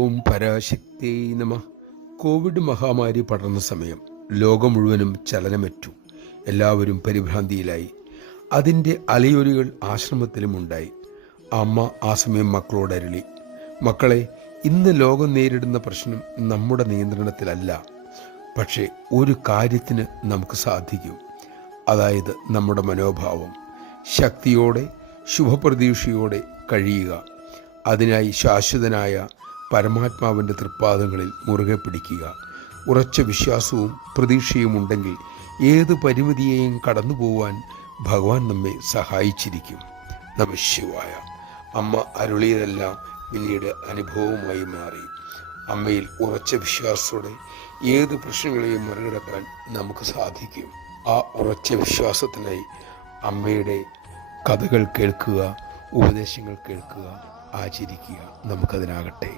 ഓം പരാശക്തി നമ. കോവിഡ് മഹാമാരി പടർന്ന സമയം ലോകം മുഴുവനും ചലനമേറ്റു. എല്ലാവരും പരിഭ്രാന്തിയിലായി. അതിൻ്റെ അലയൊലികൾ ആശ്രമത്തിലുമുണ്ടായി. അമ്മ ആ സമയം മക്കളോട് അരുളി, മക്കളെ, ഇന്ന് ലോകം നേരിടുന്ന പ്രശ്നം നമ്മുടെ നിയന്ത്രണത്തിലല്ല. പക്ഷേ ഒരു കാര്യത്തിന് നമുക്ക് സാധിക്കും. അതായത് നമ്മുടെ മനോഭാവം. ശക്തിയോടെ ശുഭപ്രതീക്ഷയോടെ കഴിയുക. അതിനായി ശാശ്വതനായ പരമാത്മാവിൻ്റെ തൃപ്പാദങ്ങളിൽ മുറുകെ പിടിക്കുക. ഉറച്ച വിശ്വാസവും പ്രതീക്ഷയും ഉണ്ടെങ്കിൽ ഏത് പരിമിതിയെയും കടന്നു പോവാൻ ഭഗവാൻ നമ്മെ സഹായിച്ചിരിക്കും. നമഃ ശിവായ. അമ്മ അരുളിയതെല്ലാം പിന്നീട് അനുഭവമായി മാറി. അമ്മയിൽ ഉറച്ച വിശ്വാസത്തോടെ ഏത് പ്രശ്നങ്ങളെയും മറികടക്കാൻ നമുക്ക് സാധിക്കും. ആ ഉറച്ച വിശ്വാസത്തിനായി അമ്മയുടെ കഥകൾ കേൾക്കുക, ഉപദേശങ്ങൾ കേൾക്കുക, ആചരിക്കുക. നമുക്കതിനാകട്ടെ.